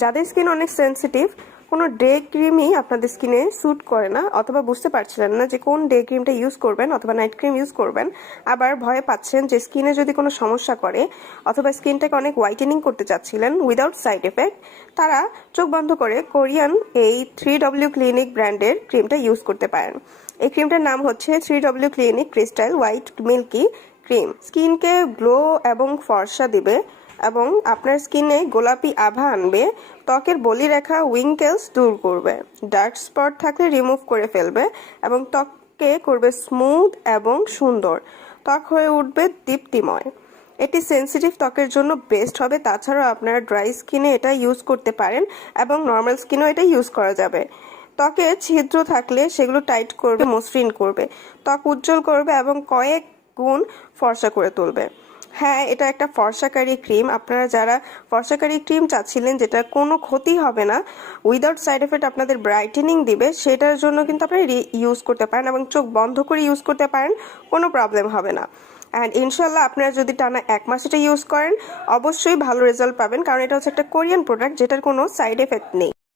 যাদের স্কিন অনেক সেনসিটিভ, কোনো ডে ক্রিমই আপনাদের স্কিনে স্যুট করে না, অথবা বুঝতে পারছিলেন না যে কোন ডে ক্রিমটা ইউজ করবেন অথবা নাইট ক্রিম ইউজ করবেন, আবার ভয়ে পাচ্ছেন যে স্কিনে যদি কোনো সমস্যা করে, অথবা স্কিনটাকে অনেক হোয়াইটেনিং করতে চাচ্ছিলেন উইদাউট সাইড এফেক্ট, তারা চোখ বন্ধ করে কোরিয়ান এই 3W ক্লিনিক ব্র্যান্ডের ক্রিমটা ইউজ করতে পারেন। এই ক্রিমটার নাম হচ্ছে 3W clinic crystal white milky cream. স্কিনকে গ্লো এবং ফর্সা দিবে এবং আপনার স্কিনে গোলাপি আভা আনবে, ত্বকের বলিরেখা উইঙ্কেলস দূর করবে, ডার্ক স্পট থাকলে রিমুভ করে ফেলবে এবং ত্বককে করবে স্মুথ এবং সুন্দর। ত্বক হয়ে উঠবে দীপ্তিময়। এটি সেনসিটিভ ত্বকের জন্য বেস্ট হবে। তাছাড়াও আপনারা ড্রাই স্কিনে এটা ইউজ করতে পারেন এবং নর্মাল স্কিনেও এটা ইউজ করা যাবে। ত্বকে ছিদ্র থাকলে সেগুলো টাইট করবে, মসৃণ করবে, ত্বক উজ্জ্বল করবে এবং কয়েক গুণ ফর্সা করে তুলবে। হ্যাঁ, এটা একটা ফর্সাকারী ক্রিম। আপনারা যারা ফর্সাকারী ক্রিম চাচ্ছিলেন যেটা কোনো ক্ষতি হবে না, উইদাউট সাইড এফেক্ট আপনাদের ব্রাইটেনিং দিবে, সেটার জন্য কিন্তু আপনারা ইউজ করতে পারেন এবং চোখ বন্ধ করে ইউজ করতে পারেন, কোনো প্রবলেম হবে না। অ্যান্ড ইনশাল্লাহ আপনারা যদি টানা 1 মাস এটা ইউজ করেন, অবশ্যই ভালো রেজাল্ট পাবেন, কারণ এটা হচ্ছে একটা কোরিয়ান প্রোডাক্ট যেটার কোনো সাইড এফেক্ট নেই।